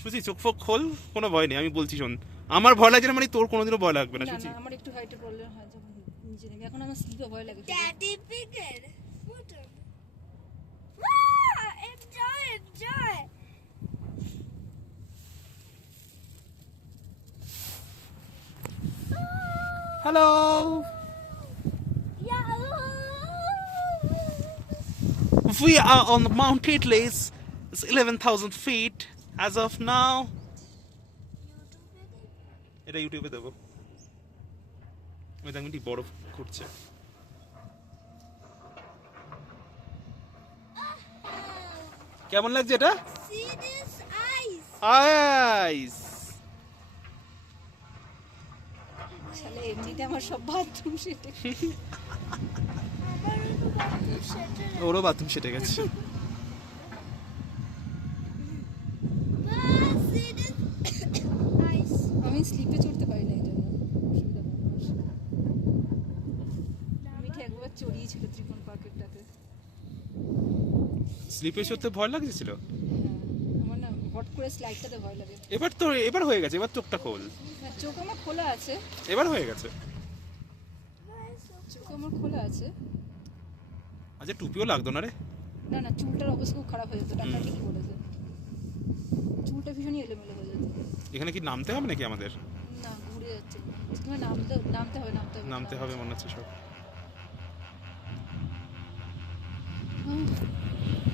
সুচি চোখ ফোক খোল, কোনো ভয় নেই, আমি বলছি শোন। আমার ভয় লাগছে না মানে তোর কোনোদিনও ভয় লাগবে না না সুচি। না আমার একটু হাইটের প্রবলেম হয় যখন নিচে নেমে, এখন আমার স্লিপে ভয় লাগে শুধু। Daddy bigger. Enjoy, enjoy. Hello, Yeah. we are on the Mount Kitlis. It's 11,000 feet as of now. এটা ইউটিউবে দেবো। ওই দেখুন কি বরফ ঘুরছে। কেমন লাগছে এটা? See this ice. আইস। শালা এমনিতে আমার সব বাথরুম সেটে। ওরও বাথরুম সেটে গেছে। See this ice. আমি স্লিপে চড়তে পারি না এই জন্য অসুবিধা হয় আমার। মিঠে একবার চড়িয়েছিল ত্রিকোণ পার্কেরটাতে। স্লিপে চড়তে ভয় লাগছিল। আমার না হট করে স্লাইডটাতে ভয় লাগে। এবার হয়ে গেছে, এবার চোখটা খোল। না, চোখ আমার খোলা আছে, এবার হয়ে গেছে। চোখ আমার খোলা আছে। আচ্ছা টুপিও লাগতো না রে। না না চুলটার অবস্থা খুব খারাপ হয়ে যেত, ডাক্তার ঠিকই বলেছে। চুলটা ভীষণই এলোমেলো হয়ে যেত। এখানে কি নামতে হবে নাকি আমাদের? না ঘুরে যাচ্ছে, তুমি নামতে হবে। নামতে হবে মনে হচ্ছে সব। হুম।